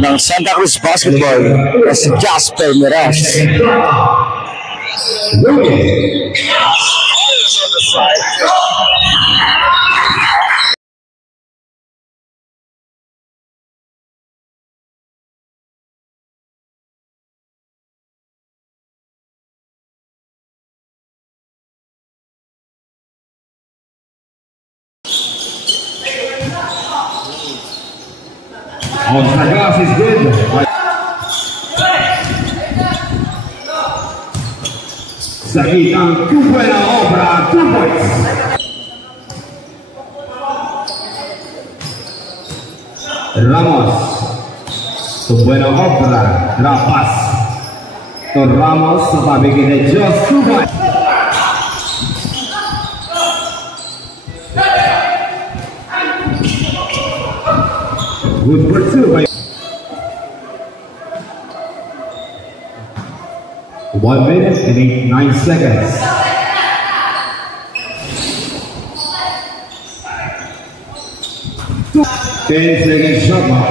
ng Santa Cruz Basketball na si Jasper Miras. On the glass is good. Sakitang tu buena obra, 2 points. Ramos, tu buena obra, Rapas. To Ramos, mabigyan na just 2 points. Good for 2 by 1 minute and 9 seconds. Ten seconds shot clock.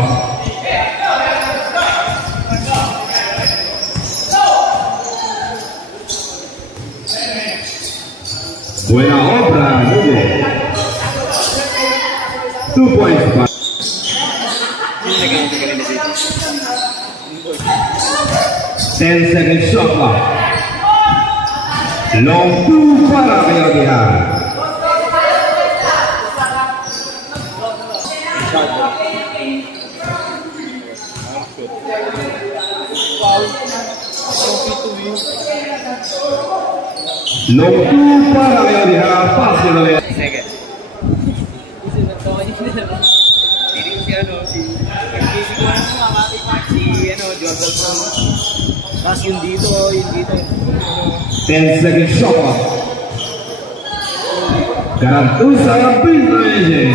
Buena obra, 2 points by 10 seconds shot clock. Long 2 para Kayodihan. Long 2 para Kayodihan. Pass nila ulit. Pas yung dito, yung dito. 10 seconds shot clock. Garantusa ang pinrege.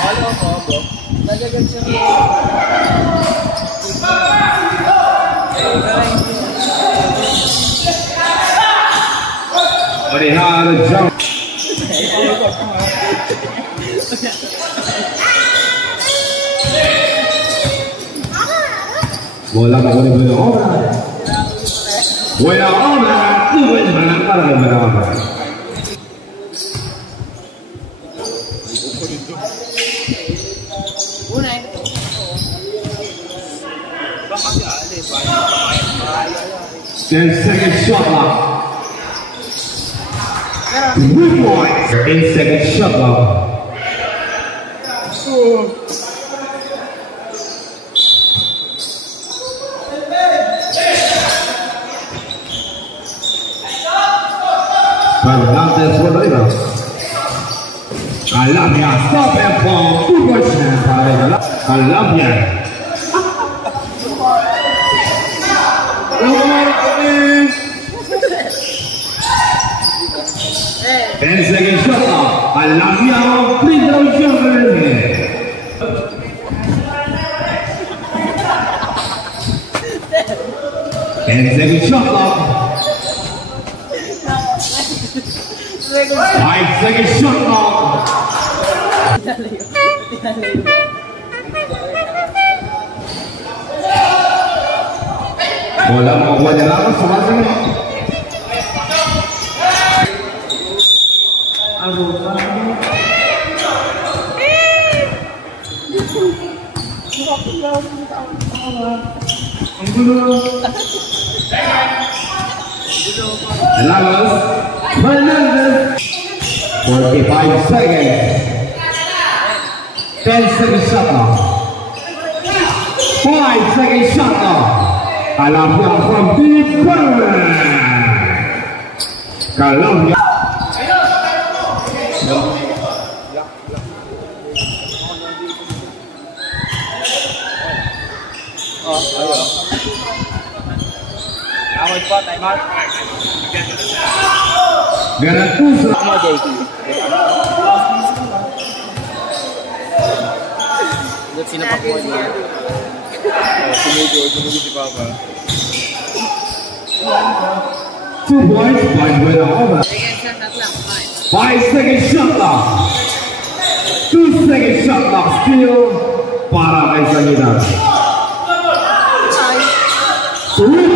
Halo ko, bro. Nagagad siya mo. Orihan jump. Bola para Buena Obra. Buena Obra, tú puedes ganar para Buena Obra. Ten seconds shot clock. 3 points. 10 seconds shot clock. Fernandez Rodriguez. Calabria stop and fall. 2 points para Calabria. 10 seconds shot clock. Calabria free throw shot. 10 seconds shot clock. 5 seconds shot clock. Bola makuha niya lang sa base. Lagos Fernandez. 45 seconds. 10 seconds shot clock. 5 seconds shot clock. Calabria from deep corner. Calabria. Awal pa, time out. Garantusa. Sama JK. Lihat sini Pak Boy. Tunggu si Papa. 2 points by Buena Obra. 5 seconds shot clock. 2 seconds shot clock. Still para kay Sangitan. Sulit